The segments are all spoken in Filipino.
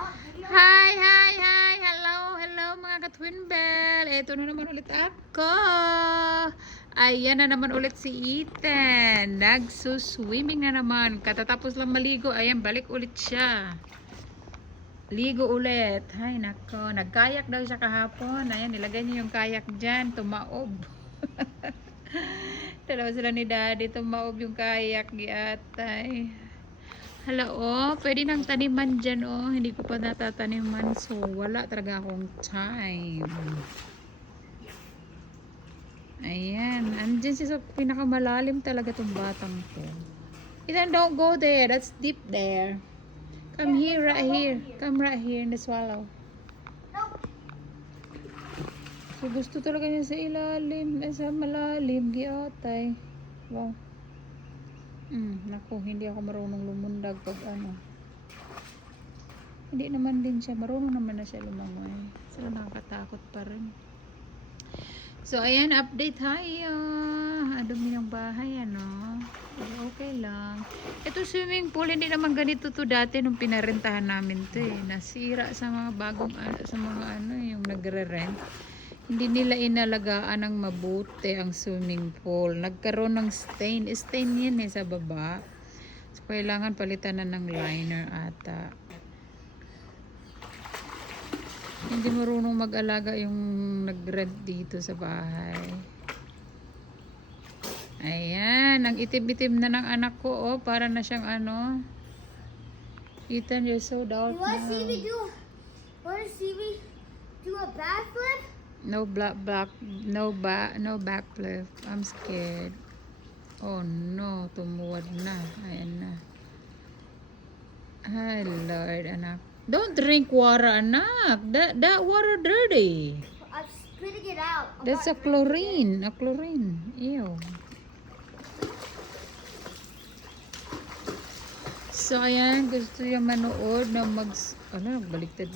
Hi, hi, hi. Hello, hello mga ka-Twin Bell. Ito na naman ulit ako. Ayan na naman ulit si Ethan. Nagsuswimming na naman. Katatapos lang maligo. Ayan, balik ulit siya. Ligo ulit. Ay, nako. Nagkayak daw siya kahapon. Ayan, nilagay niya yung kayak dyan. Tumaob. Dalawa sila ni Daddy. Tumaob yung kayak. Giatay. Hala, oh, pwede nang taniman dyan, oh. Hindi ko pa natataniman. So, wala talaga akong time. Ayan. Andyan siya sa pinakamalalim talaga itong batang to. Ethan, don't go there. That's deep there. Come here, right here. Come right here in the swallow. So, gusto talaga niya sa ilalim. Sa malalim. Giatay. Wow. Naku, hindi ako marunong lumundag pag ano. Hindi naman din siya, marunong naman na siya lumangoy. Sila nakakatakot pa rin. So, ayan, update tayo. Dumi yung bahay, ano. Okay lang. Ito swimming pool, hindi naman ganito to dati nung pinarentahan namin to eh. Nasira sa mga bagong, sa mga ano, yung nagre-rent. Hindi nila inalagaan ng mabuti ang swimming pool. Nagkaroon ng stain. Stain yan eh sa baba. So, kailangan palitan na ng liner ata. Hindi marunong mag-alaga yung nag-rent dito sa bahay. Ayan. Ang itim-itim na ng anak ko. Oh, para na siyang ano. Ethan, you're so dark now. Want to see me do a backflip? No backflip. I'm scared. Oh no, tumuwad na. Ayan na. Ay, Lord, anak. Don't drink water, anak. That water dirty. I'm spitting it out. That's a chlorine. A chlorine. Ew. So, ayan. Gusto niya manood na baliktad.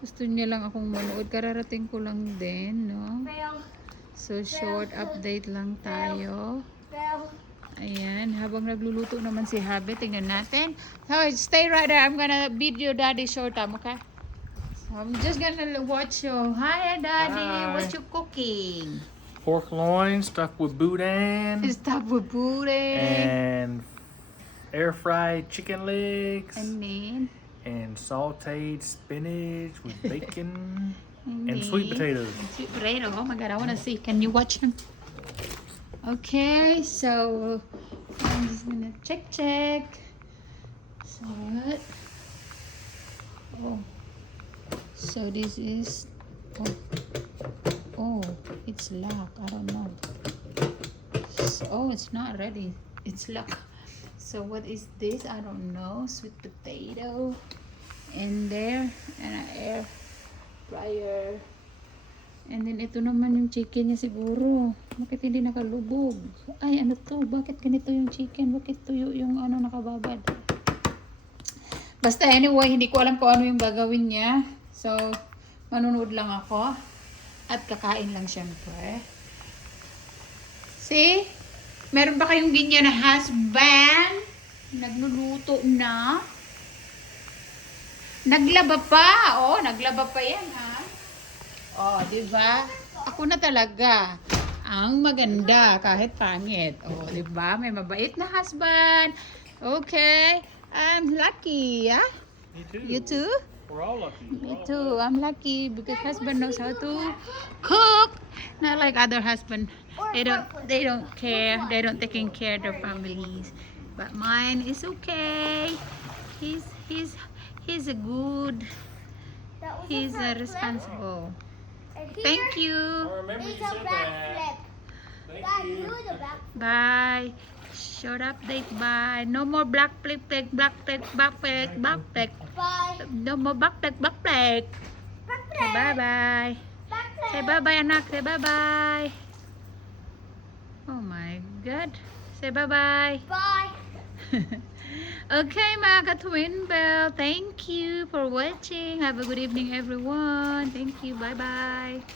Gusto niya lang akong manood. Kararating ko lang din, no? So, short update lang tayo. Ayan. Habang nagluluto naman si Habi, tingnan natin. So, stay right there. I'm gonna video Daddy short time, okay? So, I'm just gonna watch you. Hi, Daddy. Hi. What you cooking? Pork loin stuffed with boudin Stop with pudding. and air fried chicken legs And then, and sauteed spinach with bacon and then- sweet potatoes. Sweet potato. Oh my God, I want to see. Can you watch them? Okay, so I'm just gonna check. So what? Oh, so this is. Oh, it's locked. I don't know. Oh, it's not ready. It's locked. So what is this? I don't know. Sweet potato in there and an air fryer. And then ito naman yung chicken niya siguro. Bakit hindi nakalubog? Ay, ano to? Bakit ganito yung chicken? Bakit tuyo yung ano nakababad? Basta anyway, hindi ko alam kung ano yung gagawin niya. So, manunood lang ako. At kakain lang syempre. See? Meron ba kayong ganyan na husband? Nagluluto na. Naglaba pa. Oh, naglaba pa yan ha. Oh, di ba? Ako na talaga ang maganda kahit pangit. Oh, di ba? May mabait na husband. Okay. I'm lucky, yeah? Me too. You too? We're all lucky. Me too. I'm lucky because husband knows how to cook. Not like other husband. They don't care. They don't taking care of their families. But mine is okay. He's a good. He's responsible. Thank you. Remember It's a backflip. Thank Dad, you. do the backflip. Bye. Short update. Bye. No more black flip. Bye. No more backpack. Backflip. Bye bye. Backflip. Say bye bye, anak. Say bye bye. Oh my God. Say bye bye. Bye. Okay, mga ka-Twin Bell. Thank you for watching. Have a good evening, everyone. Thank you. Bye bye.